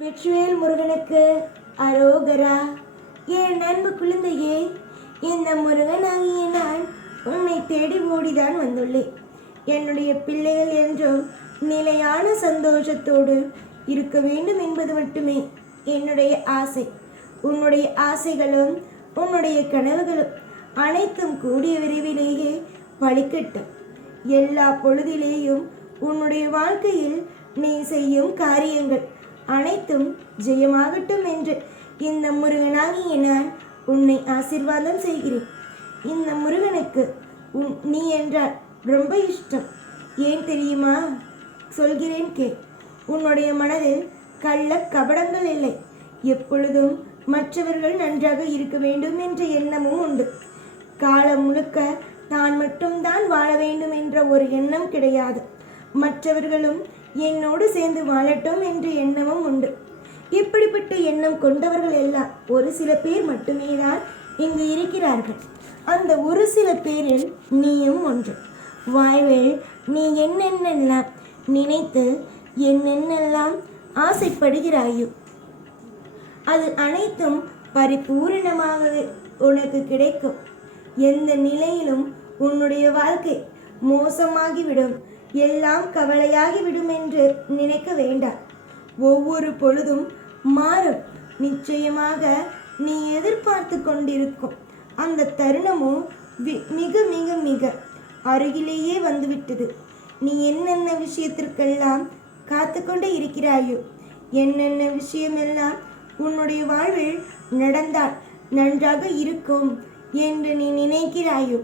வெற்றிவேல் முருகனுக்கு அரோகரா. என் அன்பு குழந்தையே, இந்த முருகனாகிய நான் உன்னை தேடி ஓடிதான் வந்துள்ளேன். என்னுடைய பிள்ளைகள் என்றும் நிலையான சந்தோஷத்தோடு இருக்க வேண்டும் என்பது மட்டுமே என்னுடைய ஆசை. உன்னுடைய ஆசைகளும் உன்னுடைய கனவுகளும் அனைத்தும் கூடிய விரைவிலேயே பலிக்கட்டும். எல்லா பொழுதிலேயும் உன்னுடைய வாழ்க்கையில் நீ செய்யும் காரியங்கள் அனைத்தும் ஜெயமாகட்டும் என்று இந்த முருகனாகிய நான் உன்னை ஆசீர்வாதம் செய்கிறேன். இந்த முருகனுக்கு நீ என்றால் ரொம்ப இஷ்டம். ஏன் தெரியுமா? சொல்கிறேன் கே. உன்னுடைய மனதில் கள்ள கபடங்கள் இல்லை. எப்பொழுதும் மற்றவர்கள் நன்றாக இருக்க வேண்டும் என்ற எண்ணமும் உண்டு. காலம் முழுக்க நான் மட்டும்தான் வாழ வேண்டும் என்ற ஒரு எண்ணம் கிடையாது. மற்றவர்களும் என்னோடு சேர்ந்து வாழட்டும் என்ற எண்ணமும் உண்டு. இப்படிப்பட்ட எண்ணம் கொண்டவர்கள் எல்லாம் ஒரு சில பேர் மட்டுமே தான் இங்கு இருக்கிறார்கள். அந்த ஒரு சில பேரில் நீயும் ஒன்று. வாழ்வில் நீ என்னென்னெல்லாம் நினைத்து என்னென்னெல்லாம் ஆசைப்படுகிறாயோ அது அனைத்தும் பரிபூரணமாகவே உனக்கு கிடைக்கும். எந்த நிலையிலும் உன்னுடைய வாழ்க்கை மோசமாகிவிடும், எல்லாம் கவலையாகிவிடும் என்று நினைக்க வேண்டாம். ஒவ்வொரு பொழுதும் மாறும். நிச்சயமாக நீ எதிர்பார்த்து கொண்டிருக்கும் அந்த தருணமும் மிக மிக மிக அருகிலேயே வந்துவிட்டது. நீ என்னென்ன விஷயத்திற்கெல்லாம் காத்து கொண்டே இருக்கிறாயோ, என்னென்ன விஷயமெல்லாம் உன்னுடைய வாழ்வில் நடந்தால் நன்றாக இருக்கும் என்று நீ நினைக்கிறாயோ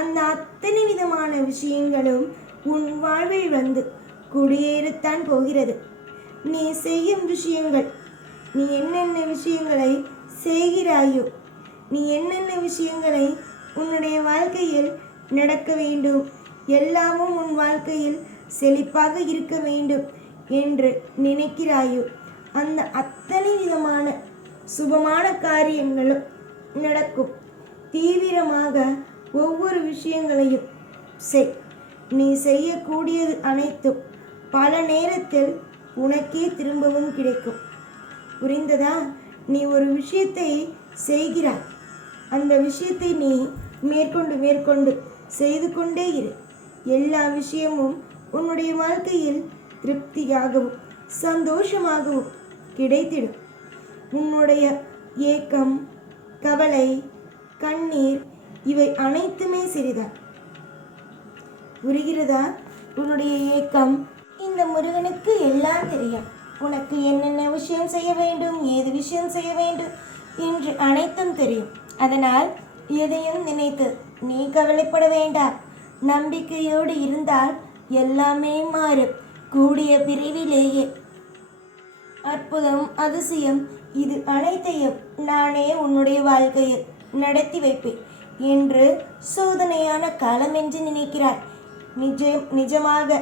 அந்த அத்தனை விதமான விஷயங்களும் உன் வாழ்வில் வந்து குடியேறத்தான் போகிறது. நீ செய்யும் விஷயங்கள், நீ என்னென்ன விஷயங்களை செய்கிறாயோ, நீ என்னென்ன விஷயங்களை உன்னுடைய வாழ்க்கையில் நடக்க வேண்டும், எல்லாமும் உன் வாழ்க்கையில் செழிப்பாக இருக்க வேண்டும் என்று நினைக்கிறாயோ அந்த அத்தனை விதமான சுபமான காரியங்களும் நடக்கும். தீவிரமாக ஒவ்வொரு விஷயங்களையும் செய். நீ செய்யக்கூடியது அனைத்தும் பல நேரத்தில் உனக்கே திரும்பவும் கிடைக்கும். புரிந்ததா? நீ ஒரு விஷயத்தை செய்கிறாய், அந்த விஷயத்தை நீ மேற்கொண்டு செய்து கொண்டே இரு. எல்லா விஷயமும் உன்னுடைய வாழ்க்கையில் திருப்தியாகவும் சந்தோஷமாகவும் கிடைத்திடும். உன்னுடைய ஏக்கம், கவலை, கண்ணீர் இவை அனைத்துமே சிறிதான். புரிகிறதா? உன்னுடைய ஏக்கம், இந்த முருகனுக்கு எல்லாம் தெரியும். உனக்கு என்னென்ன விஷயம் செய்ய வேண்டும், ஏது விஷயம் செய்ய வேண்டும் என்று அனைத்தும் தெரியும். அதனால் எதையும் நினைத்து நீ கவலைப்பட வேண்டாம். நம்பிக்கையோடு இருந்தால் எல்லாமே மாறும். கூடிய விரைவிலேயே அற்புதம், அதிசயம் இது அனைத்தையும் நானே உன்னுடைய வாழ்க்கையில் நடத்தி வைப்பேன் என்று சோதனையான காலம் என்று நினைக்கிறாய். நிஜமாக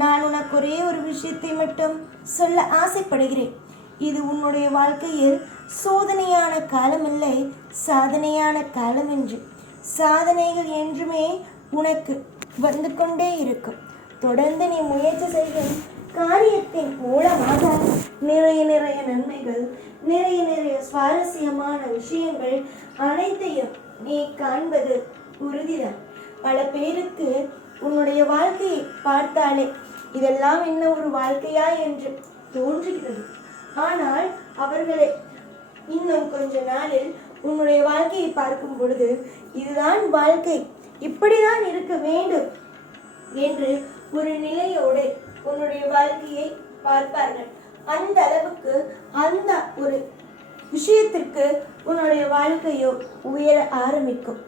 நான் உனக்கு ஒரே ஒரு விஷயத்தை மட்டும் சொல்ல ஆசைப்படுகிறேன். இது உன்னுடைய வாழ்க்கையில் சோதனையான காலம் இல்லை, சாதனையான காலம் என்று. சாதனைகள் என்றுமே உனக்கு வந்து கொண்டே இருக்கும். தொடர்ந்து நீ முயற்சி செய்யும் காரியத்தின் மூலமாக நிறைய நன்மைகள், நிறைய சுவாரஸ்யமான விஷயங்கள் அனைத்தையும் நீ காண்பது உறுதிதான். பல பேருக்கு உன்னுடைய வாழ்க்கையை பார்த்தாலே இதெல்லாம் என்ன ஒரு வாழ்க்கையா என்று தோன்றுகிறது. ஆனால் அவர்களை இன்னும் கொஞ்ச நாளில் உன்னுடைய வாழ்க்கையை பார்க்கும் பொழுது இதுதான் வாழ்க்கை, இப்படிதான் இருக்க வேண்டும் என்று ஒரு நிலையோடு உன்னுடைய வாழ்க்கையை பார்ப்பார்கள். அந்த அளவுக்கு அந்த ஒரு விஷயத்திற்கு உன்னுடைய வாழ்க்கையோ உயர ஆரம்பிக்கும்.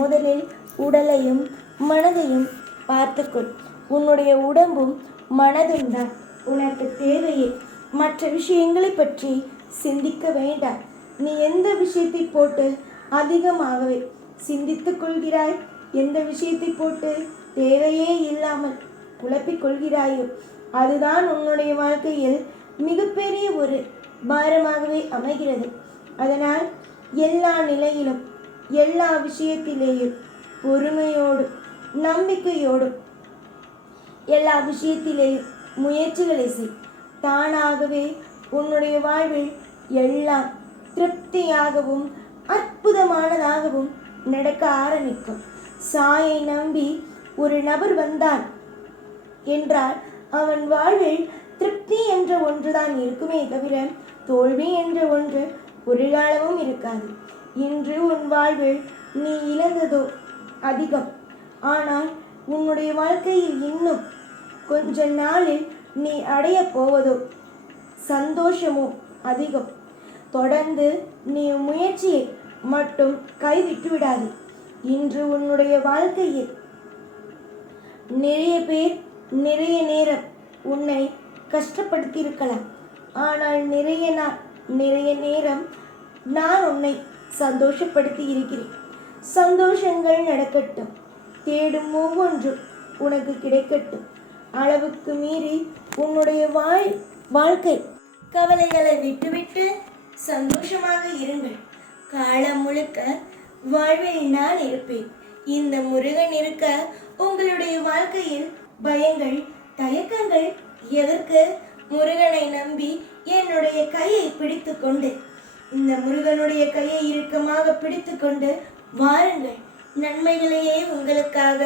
முதலில் உடலையும் மனதையும் பார்த்துக்கொள். உன்னுடைய உடம்பும் மனதும் தான் உனக்கு தேவையே. மற்ற விஷயங்களை பற்றி சிந்திக்க வேண்டாம். நீ எந்த விஷயத்தை போட்டு அதிகமாகவே சிந்தித்துக் கொள்கிறாய், எந்த விஷயத்தை போட்டு தேவையே இல்லாமல் குழப்பிக் கொள்கிறாயோ அதுதான் உன்னுடைய வாழ்க்கையில் மிகப்பெரிய ஒரு பாரமாகவே அமைகிறது. அதனால் எல்லா நிலையிலும் எல்லா விஷயத்திலேயும் பொறுமையோடு நம்பிக்கையோடு எல்லா விஷயத்திலேயும் முயற்சிகளை செய். தானாகவே உன்னுடைய வாழ்வில் எல்லாம் திருப்தியாகவும் அற்புதமானதாகவும் நடக்க ஆரம்பிக்கும். சாயை நம்பி ஒரு நபர் வந்தான் என்றால் அவன் வாழ்வில் திருப்தி என்ற ஒன்றுதான் இருக்குமே தவிர தோல்வி என்ற ஒன்று ஒரு காலமும் இருக்காது. இன்று உன் வாழ்வில் நீ இழந்ததோ அதிகம், ஆனால் உன்னுடைய வாழ்க்கையில் இன்னும் கொஞ்ச நாளில் நீ அடைய போவதோ சந்தோஷமோ அதிகம். தொடர்ந்து நீ முயற்சியை மட்டும் கைவிட்டு விடாது. இன்று உன்னுடைய வாழ்க்கையில் நிறைய பேர் நிறைய நேரம் உன்னை கஷ்டப்படுத்தி இருக்கலாம், ஆனால் நிறைய நேரம் நான் உன்னை சந்தோஷப்படுத்தி இருக்கிறேன். சந்தோஷங்கள் நடக்கட்டும், தேடும் ஒவ்வொன்றும் உனக்கு கிடைக்கட்டும். அளவுக்கு மீறி உன்னுடைய வாழ்க்கை கவலைகளை விட்டுவிட்டு சந்தோஷமாக இருங்கள். காலம் முழுக்க வாழ்வில் நான் இருப்பேன். இந்த முருகன் இருக்க உங்களுடைய வாழ்க்கையில் பயங்கள் தயக்கங்கள் எதற்கு? முருகனை நம்பி என்னுடைய கையை பிடித்து கொண்டு, இந்த முருகனுடைய கையை இறுக்கமாக பிடித்து கொண்டு வாருங்கள். நன்மைகளையே உங்களுக்காக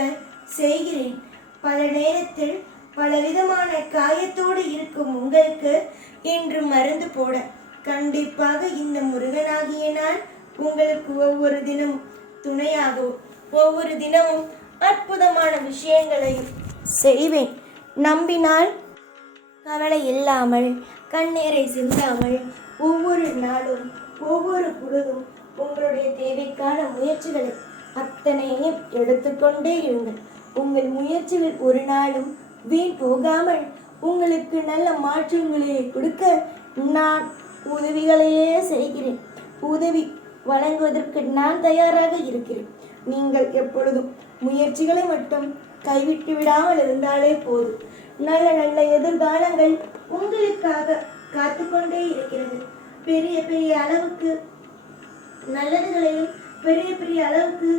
செய்கிறேன். பல நேரத்தில் பலவிதமான காயத்தோடு இருக்கும் உங்களுக்கு இன்று மருந்து போட கண்டிப்பாக இந்த முருகனாகிய நான் உங்களுக்கு ஒவ்வொரு தினமும் துணையாகவும் ஒவ்வொரு தினமும் அற்புதமான விஷயங்களையும் செய்வேன். நம்பினால் கவலை இல்லாமல் கண்ணீரை சிந்தாமல் ஒவ்வொரு நாளும் ஒவ்வொரு பொழுதும் உங்களுடைய தேவைக்கான முயற்சிகளை அத்தனையும் எடுத்துக்கொண்டே இருங்கள். உங்கள் முயற்சிகள் ஒரு நாளும் வீண் போகாமல் உங்களுக்கு நல்ல மாற்றங்களை கொடுக்க நான் உதவிகளையே செய்கிறேன். உதவி வழங்குவதற்கு நான் தயாராக இருக்கிறேன். நீங்கள் எப்பொழுதும் முயற்சிகளை மட்டும் கைவிட்டு விடாமல் இருந்தாலே போதும். நல்ல நல்ல எதிர்காலங்கள் உங்களுக்காக காத்து கொண்டே இருக்கிறது. பெரிய பெரிய அளவுக்கு நல்லதுகளையும் பெரிய பெரிய அளவுக்கு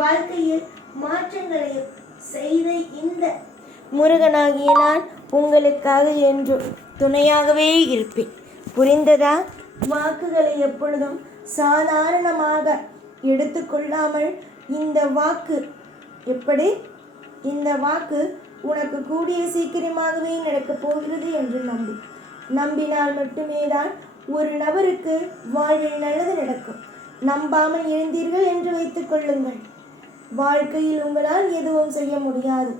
வாழ்க்கையில் மாற்றங்களையும் செய்த இந்த முருகனாகிய நான் உங்களுக்காக என்றும் துணையாகவே இருப்பேன். புரிந்ததா? வாக்குகளை எப்பொழுதும் சாதாரணமாக எடுத்துக்கொள்ளாமல் இந்த வாக்கு எப்படி? இந்த வாக்கு உனக்கு கூடிய சீக்கிரமாகவே நடக்கப் போகிறது என்று நம்பினால் மட்டுமே தான் ஒரு நபருக்கு வாழ்வில் நல்லது நடக்கும். நம்பாமல் இருந்தீர்கள் என்று வைத்துக் கொள்ளுங்கள், வாழ்க்கையில் உங்களால் எதுவும் செய்ய முடியாது.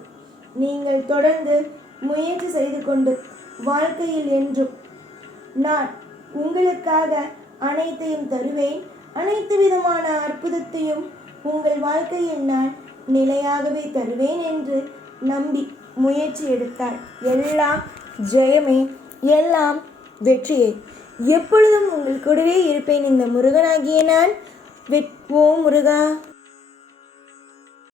நீங்கள் தொடர்ந்து முயற்சி செய்து கொண்டு வாழ்க்கையில் என்றும் நான் உங்களுக்காக அனைத்தையும் தருவேன். அனைத்து விதமான அற்புதத்தையும் உங்கள் வாழ்க்கையில் நான் நிலையாகவே தருவேன் என்று நம்பி முயற்சி எடுத்தால் எல்லாம் ஜெயமே, எல்லாம் வெற்றியே. எப்பொழுதும் உங்கள் கூடவே இருப்பேன். இந்த முருகனாகிய நான். ஓம் முருகா.